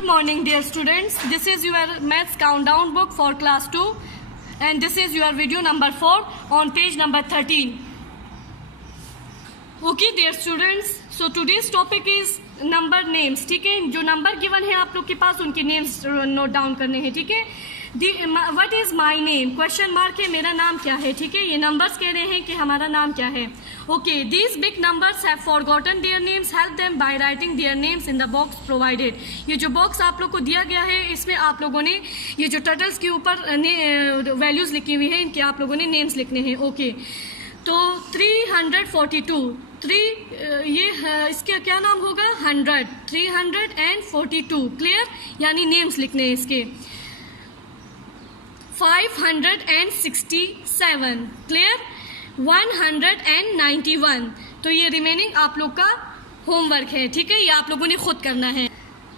Morning dear students, this is your maths countdown book for class 2 and this is your video number 4 on page number 13. Okay dear students, so today's topic is number names. ठीक है, जो number given है आप लोग के पास उनके names note down करने हैं. ठीक है, what is my name, question mark है, मेरा नाम क्या है. ठीक है, ये नंबर्स कह रहे हैं कि हमारा नाम क्या है. Okay, these big numbers have forgotten their names, help them by writing their names in the box provided. ये जो बॉक्स आप लोग को दिया गया है इसमें आप लोगों ने ये जो टर्टल्स के ऊपर वैल्यूज लिखी हुई है इनके आप लोगों ने नेम्स लिखने हैं. ओके, तो 342 ये इसका क्या नाम होगा, 100, 342. क्लियर, यानी नेम्स लिखने हैं इसके. 567. क्लियर, 191. तो ये रिमेनिंग आप लोग का होमवर्क है. ठीक है, ये आप लोगों ने खुद करना है.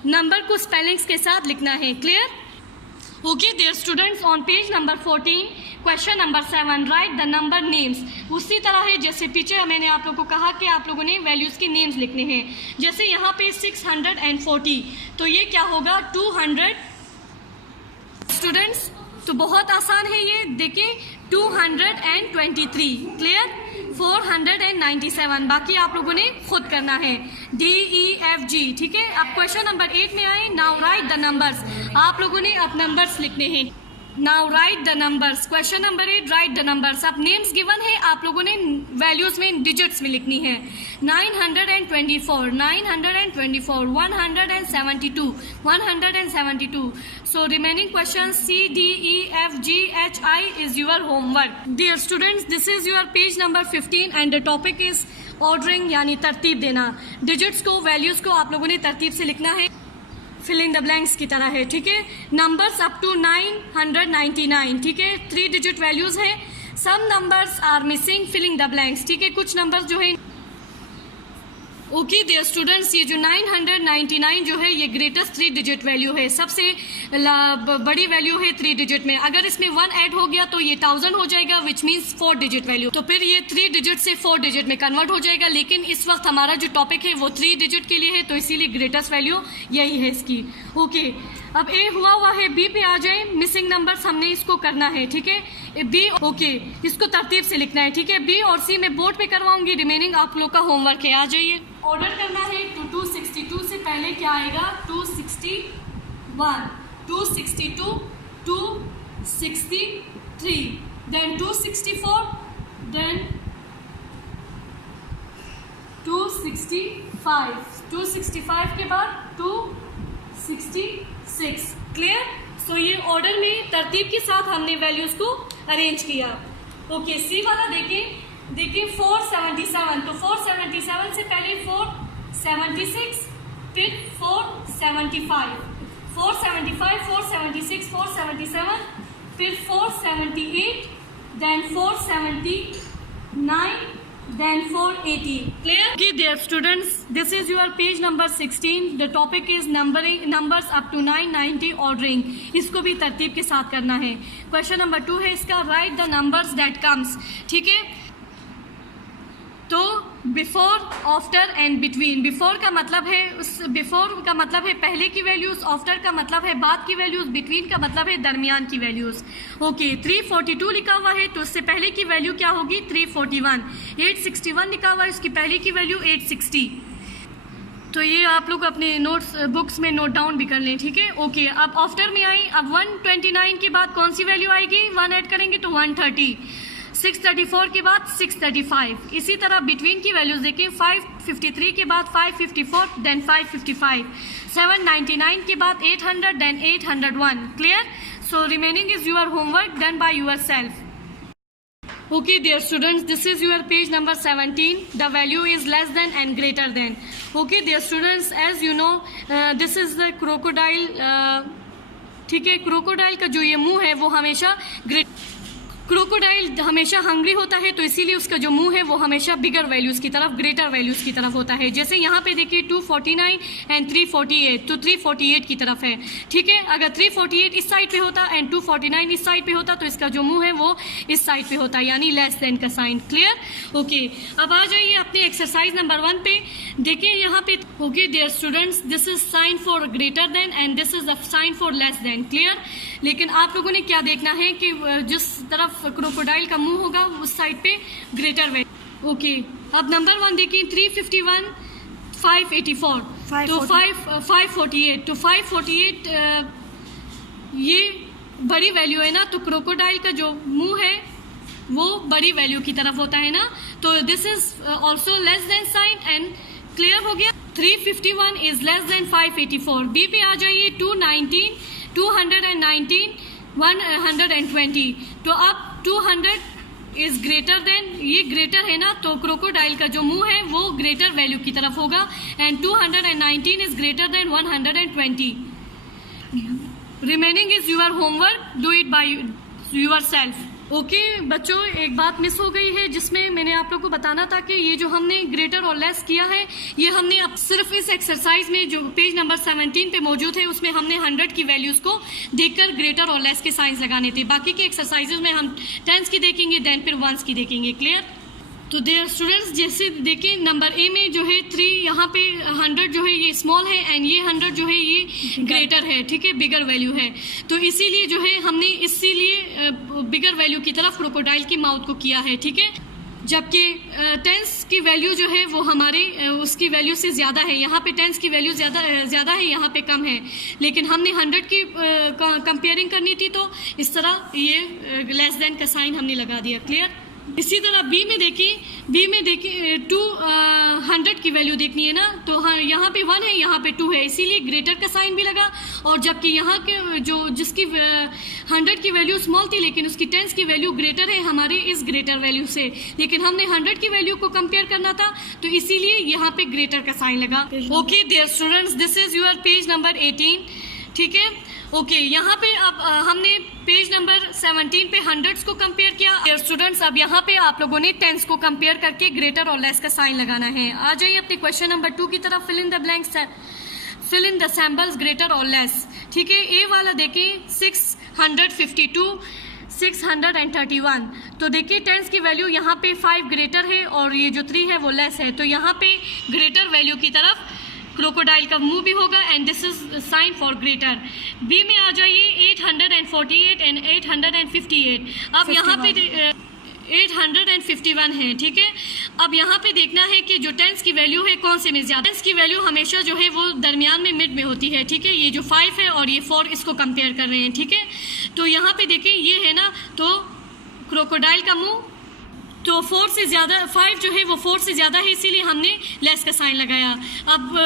नंबर को स्पेलिंग्स के साथ लिखना है. Clear. Okay dear students, on page number 14 question number 7 write the number names. उसी तरह है जैसे पीछे मैंने आप लोगों को कहा कि आप लोगों ने वैल्यूज़ के नेम्स लिखने हैं. जैसे यहाँ पे 640 तो ये क्या होगा 200. स्टूडेंट्स तो बहुत आसान है ये, देखिए 223. क्लियर, 497. बाकी आप लोगों ने खुद करना है. DEFG. ठीक है, अब क्वेश्चन नंबर 8 में आए. Now right the numbers. आप लोगों ने अब नंबर्स लिखने हैं. Now right the numbers. Question number 8 right the numbers. अब नेम्स गिवन है, आप लोगों ने वैल्यूज में डिजिट्स में लिखनी है. 924, 924, 172. So remaining questions C, D, E, F, G, H, I is your homework. Dear students, this is your page number 15 and the topic is ordering यानी तरतीब देना. डिजिट्स को, वैल्यूज को आप लोगों ने तरतीब से लिखना है, फिलिंग द ब्लैंक्स की तरह है. ठीक है, नंबर्स अप टू 999. ठीक है, 3 डिजिट वैल्यूज है. Some numbers are missing, filling the blanks. ठीक है, कुछ नंबर्स जो है. ओके डियर स्टूडेंट्स, ये जो 999 जो है ये ग्रेटेस्ट 3 डिजिट वैल्यू है, सबसे बड़ी वैल्यू है 3 डिजिट में. अगर इसमें 1 ऐड हो गया तो ये 1000 हो जाएगा, विच मीन्स 4 डिजिट वैल्यू. तो फिर ये 3 डिजिट से 4 डिजिट में कन्वर्ट हो जाएगा. लेकिन इस वक्त हमारा जो टॉपिक है वो 3 डिजिट के लिए है, तो इसीलिए ग्रेटेस्ट वैल्यू यही है इसकी. ओके, अब ए हुआ है, बी पे आ जाए. मिसिंग नंबर्स हमने इसको करना है. ठीक है, बी. ओके, इसको तरतीब से लिखना है. ठीक है, बी और सी में बोर्ड पे करवाऊंगी, रिमेनिंग आप लोग का होमवर्क है. आ जाइए. ऑर्डर करना है. 262 से पहले क्या आएगा, 261, 262, 263, देन 264, देन 265, 265 के बाद 266. क्लियर. सो ये ऑर्डर में तरतीब के साथ हमने वैल्यूज को अरेंज किया. ओके, सी वाला देखिए 477. तो 477 से पहले 476, फिर 475, 475, 476, 477, फिर 478, then 479, then 480. Clear? Okay dear students, this is your page number 16. The topic is numbers up to 990 ordering. इसको भी तरतीब के साथ करना है. क्वेश्चन नंबर 2 है इसका, write the numbers that comes. ठीक है, तो before, after and between. Before का मतलब है पहले की वैल्यूज, आफ्टर का मतलब है बाद की वैल्यूज, बिटवीन का मतलब है दरमियान की वैल्यूज. ओके, 342 लिखा हुआ है तो उससे पहले की वैल्यू क्या होगी, 341. 861 लिखा हुआ है, उसकी पहले की वैल्यू 860. तो ये आप लोग अपने नोट्स बुक्स में नोट डाउन भी कर लें. ठीक है. ओके, अब आफ्टर में आई. अब 129 के बाद कौन सी वैल्यू आएगी, 1 ऐड करेंगे तो 130. 634 के बाद 635. इसी तरह बिटवीन की वैल्यूज देखें. 553 के बाद 554, देन 555. 799 के बाद 800, then 801. Clear. So remaining is your homework done by yourself. Okay dear students, this is your page number 17. The value is less than and greater than. Okay dear students, as you know, this is the crocodile. ठीक है, crocodile का जो ये मुंह है वो हमेशा crocodile हमेशा हंग्री होता है, तो इसीलिए उसका जो मुंह है वो हमेशा बिगर वैल्यूज़ की तरफ, ग्रेटर वैल्यूज़ की तरफ होता है। जैसे यहाँ पे देखिए 249 एंड 348, तो 348 की तरफ है, ठीक है। अगर 348 इस साइड पे होता एंड 249 इस साइड पे होता तो इसका जो मुंह है वो इस साइड पे होता, यानी लेस देन का साइन। क्लियर? ओके, अब आ जाइए अपने एक्सरसाइज नंबर 1 पे। देखिए यहाँ पे, okay dear students, this is sign for greater than and this is the sign for less than. Clear? लेकिन आप लोगों ने क्या देखना है कि जिस तरफ क्रोकोडाइल का मुंह होगा उस साइड पे ग्रेटर वैल्यू। ओके, अब नंबर 1 देखिए 351 584 तो 548, तो 548 ये बड़ी वैल्यू है ना, तो क्रोकोडाइल का जो मुंह है वो बड़ी वैल्यू की तरफ होता है ना, तो this is also less than sign and clear हो गया। 351 इज लेस देन 584। बी पे आ जाइए 219 219 120, तो अब 200 इज ग्रेटर देन, ये ग्रेटर है ना, तो क्रोकोडाइल का जो मुंह है वो ग्रेटर वैल्यू की तरफ होगा and 219 is greater than 120। Remaining is your homework, do it by yourself. Okay बच्चों, एक बात मिस हो गई है जिसमें मैंने आप लोगों को बताना था कि ये जो हमने ग्रेटर और लेस किया है, ये हमने अब सिर्फ इस एक्सरसाइज में जो पेज नंबर 17 पे मौजूद है उसमें हमने 100 की वैल्यूज़ को देखकर ग्रेटर और लेस के साइंस लगाने थे। बाकी के एक्सरसाइजेज में हम टेंस की देखेंगे, देन फिर वंस की देखेंगे। क्लियर? तो देयर स्टूडेंट्स, जैसे देखिए नंबर ए में जो है 3, यहाँ पे 100 जो है ये स्मॉल है एंड ये 100 जो है ये ग्रेटर है, ठीक है, बिगर वैल्यू है। तो इसीलिए जो है हमने इसीलिए बिगर वैल्यू की तरफ क्रोकोडाइल की माउथ को किया है, ठीक है। जबकि टेंस की वैल्यू जो है वो हमारे उसकी वैल्यू से ज़्यादा है, यहाँ पे टेंस की वैल्यू ज़्यादा है, यहाँ पे कम है, लेकिन हमने 100 की कंपेयरिंग करनी थी तो इस तरह ये लेस देन का साइन हमने लगा दिया। क्लियर? इसी तरह बी में देखिए 200 की वैल्यू देखनी है ना, तो हाँ यहाँ पे 1 है, यहाँ पे 2 है, इसीलिए ग्रेटर का साइन भी लगा। और जबकि यहाँ के जो जिसकी 100 की वैल्यू स्मॉल थी लेकिन उसकी टेंस की वैल्यू ग्रेटर है हमारे इस ग्रेटर वैल्यू से, लेकिन हमने 100 की वैल्यू को कंपेयर करना था तो इसीलिए यहाँ पे ग्रेटर का साइन लगा। Okay dear students, this is your page number 18, ठीक है। ओके, यहाँ पे अब हमने पेज नंबर 17 पे 100s को कंपेयर किया। स्टूडेंट्स, अब यहाँ पे आप लोगों ने टेंस को कंपेयर करके ग्रेटर और लेस का साइन लगाना है। आ जाइए अपने क्वेश्चन नंबर 2 की तरफ। Fill in the blanks, fill in the symbols greater और लेस, ठीक है। ए वाला देखिए 652 631, तो देखिए टेंस की वैल्यू यहाँ पे 5 ग्रेटर है और ये जो 3 है वो लेस है, तो यहाँ पे ग्रेटर वैल्यू की तरफ क्रोकोडाइल का मुंह भी होगा and this is sign for greater. B में आ जाइए 848 एंड 858, अब यहाँ पे 851 है, ठीक है। अब यहाँ पे देखना है कि जो टेंस की वैल्यू है कौन से में ज़्यादा। टेंस की वैल्यू हमेशा जो है वो दरमियान में मिड में होती है, ठीक है। ये जो 5 है और ये 4 इसको कंपेयर कर रहे हैं, ठीक है। तो यहाँ पे देखिए ये है ना, तो क्रोकोडाइल का मुंह, तो 4 से ज़्यादा, 5 जो है वो 4 से ज़्यादा है, इसीलिए हमने लेस का साइन लगाया। अब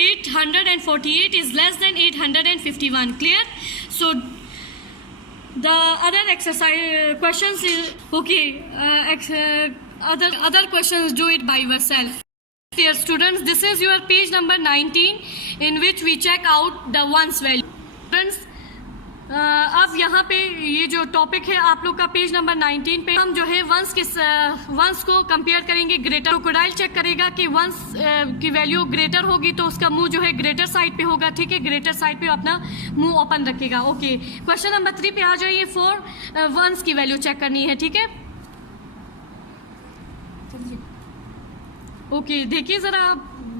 848 is less than 851। Clear? So the other exercise questions okay, other questions do it by yourself. Dear students, this is your page number 19 in which we check out the ones value. Students, अब यहाँ पे ये जो topic है आप लोग का page number 19 पे हम जो है वंस को कंपेयर करेंगे ग्रेटर। क्रोकोडाइल चेक करेगा कि वंस की वैल्यू ग्रेटर होगी तो उसका मुंह जो है ग्रेटर साइड पे होगा, ठीक है। ग्रेटर साइड पे अपना मुंह ओपन रखेगा। ओके, क्वेश्चन नंबर 3 पे आ जाइए। 4 वंस की वैल्यू चेक करनी है, ठीक है। ओके, देखिए ज़रा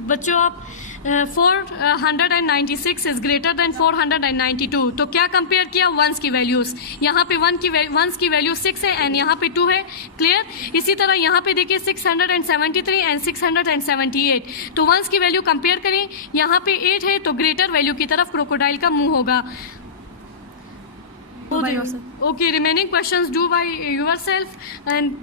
बच्चों, आप 496 इज ग्रेटर देन 492, तो क्या कंपेयर किया? वंस की वैल्यूज़। यहाँ पे वंस की वैल्यू 6 है एंड यहाँ पे 2 है। क्लियर? इसी तरह यहाँ पे देखिए 673 एंड 678, तो वंस की वैल्यू कंपेयर करें। यहाँ पे 8 है तो ग्रेटर वैल्यू की तरफ क्रोकोडाइल का मुंह होगा। Okay, remaining questions do by yourself and